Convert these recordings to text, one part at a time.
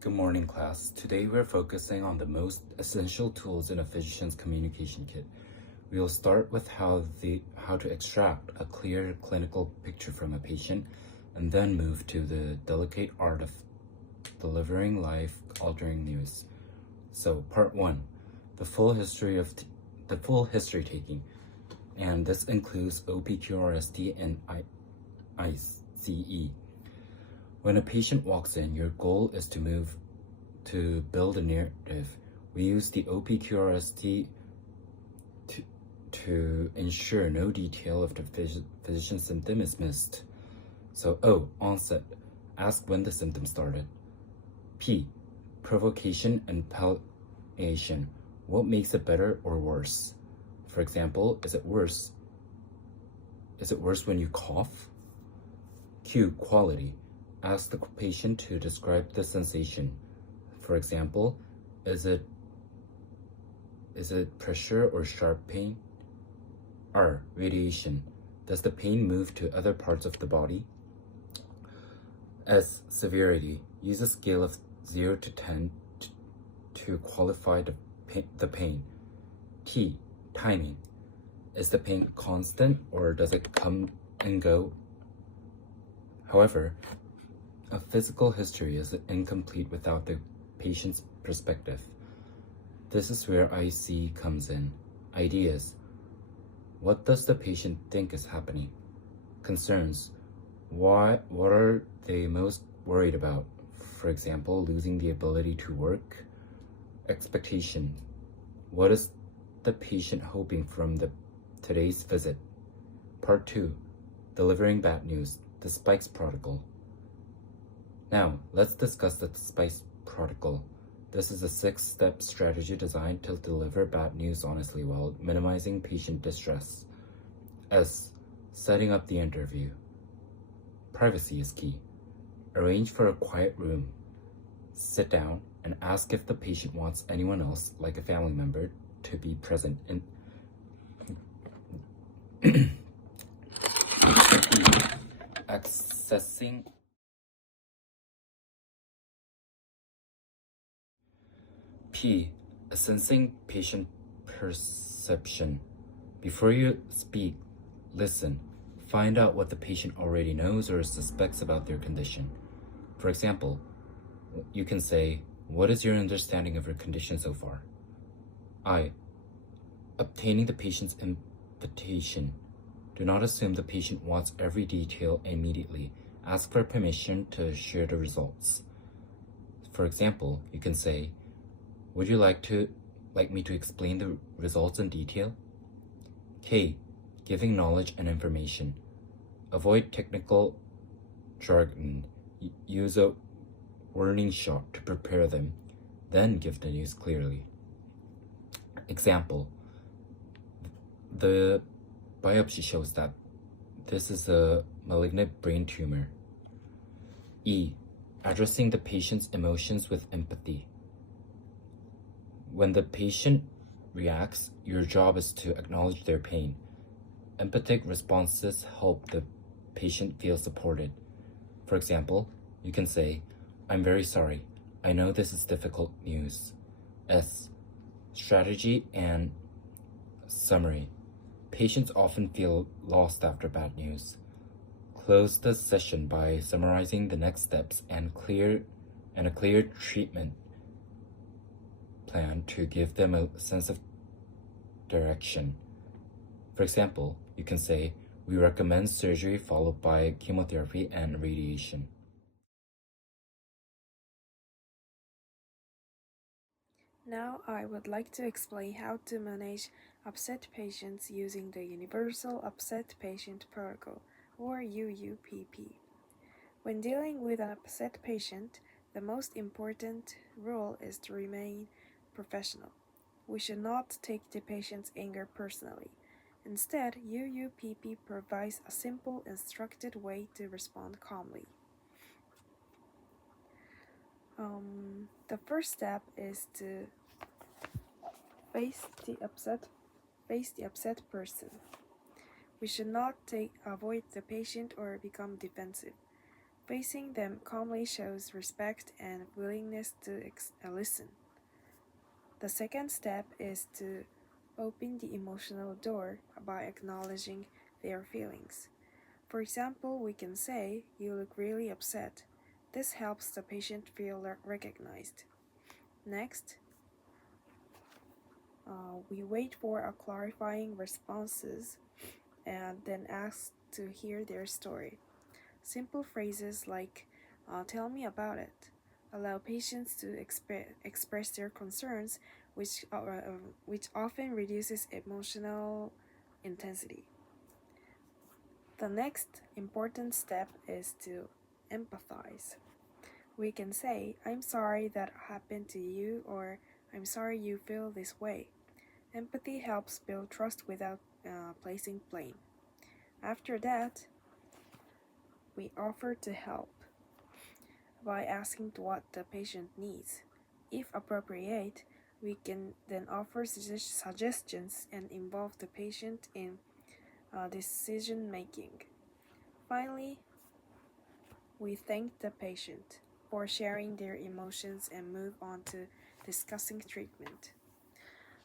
Good morning, class. Today we're focusing on the most essential tools in a physician's communication kit. We will start with how to extract a clear clinical picture from a patient, and then move to the delicate art of delivering life-altering news. So, part 1, the full history taking, and this includes OPQRST and ICE. When a patient walks in, your goal is to build a narrative. We use the OPQRST to ensure no detail of the physician's symptom is missed. So O, onset, ask when the symptom started. P, provocation and palliation, what makes it better or worse? For example, is it worse when you cough? Q, quality, ask the patient to describe the sensation. For example, is it pressure or sharp pain? R, radiation, does the pain move to other parts of the body? S, severity, use a scale of 0 to 10 to qualify the pain. T, timing, is the pain constant or does it come and go? However, a physical history is incomplete without the patient's perspective. This is where IC comes in. Ideas. What does the patient think is happening? Concerns. What are they most worried about? For example, losing the ability to work. Expectation. What is the patient hoping from today's visit? Part 2. Delivering bad news. The Spikes Protocol. Now, let's discuss the Spikes Protocol. This is a 6-step strategy designed to deliver bad news honestly while minimizing patient distress. S, setting up the interview. Privacy is key. Arrange for a quiet room. Sit down and ask if the patient wants anyone else, like a family member, to be present in accessing. P, sensing patient perception. Before you speak, listen. Find out what the patient already knows or suspects about their condition. For example, you can say, what is your understanding of your condition so far? I, obtaining the patient's invitation. Do not assume the patient wants every detail immediately. Ask for permission to share the results. For example, you can say, would you like me to explain the results in detail? K, giving knowledge and information. Avoid technical jargon. Use a warning shot to prepare them, then give the news clearly. Example, the biopsy shows that this is a malignant brain tumor. E, addressing the patient's emotions with empathy. When the patient reacts, your job is to acknowledge their pain. Empathic responses help the patient feel supported. For example, you can say, I'm very sorry. I know this is difficult news. S, strategy and summary. Patients often feel lost after bad news. Close the session by summarizing the next steps and a clear treatment plan to give them a sense of direction. For example, you can say, we recommend surgery followed by chemotherapy and radiation. Now I would like to explain how to manage upset patients using the Universal Upset Patient Protocol, or UUPP. When dealing with an upset patient, the most important rule is to remain professional. We should not take the patient's anger personally. Instead, UUPP provides a simple, instructed way to respond calmly. The first step is to face the upset person. We should not avoid the patient or become defensive. Facing them calmly shows respect and willingness to listen. The second step is to open the emotional door by acknowledging their feelings. For example, we can say, "You look really upset." This helps the patient feel recognized. Next, we wait for a clarifying responses and then ask to hear their story. Simple phrases like, "Tell me about it," allow patients to express their concerns, which often reduces emotional intensity. The next important step is to empathize. We can say, "I'm sorry that happened to you," or "I'm sorry you feel this way." Empathy helps build trust without placing blame. After that, we offer to help by asking what the patient needs. If appropriate, we can then offer suggestions and involve the patient in decision making. Finally, we thank the patient for sharing their emotions and move on to discussing treatment.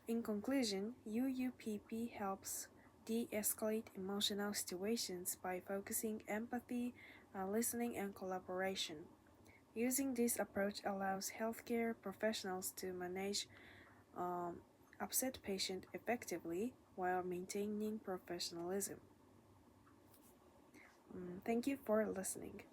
In conclusion, UUPP helps de-escalate emotional situations by focusing empathy, listening, and collaboration. Using this approach allows healthcare professionals to manage upset patients effectively while maintaining professionalism. Thank you for listening.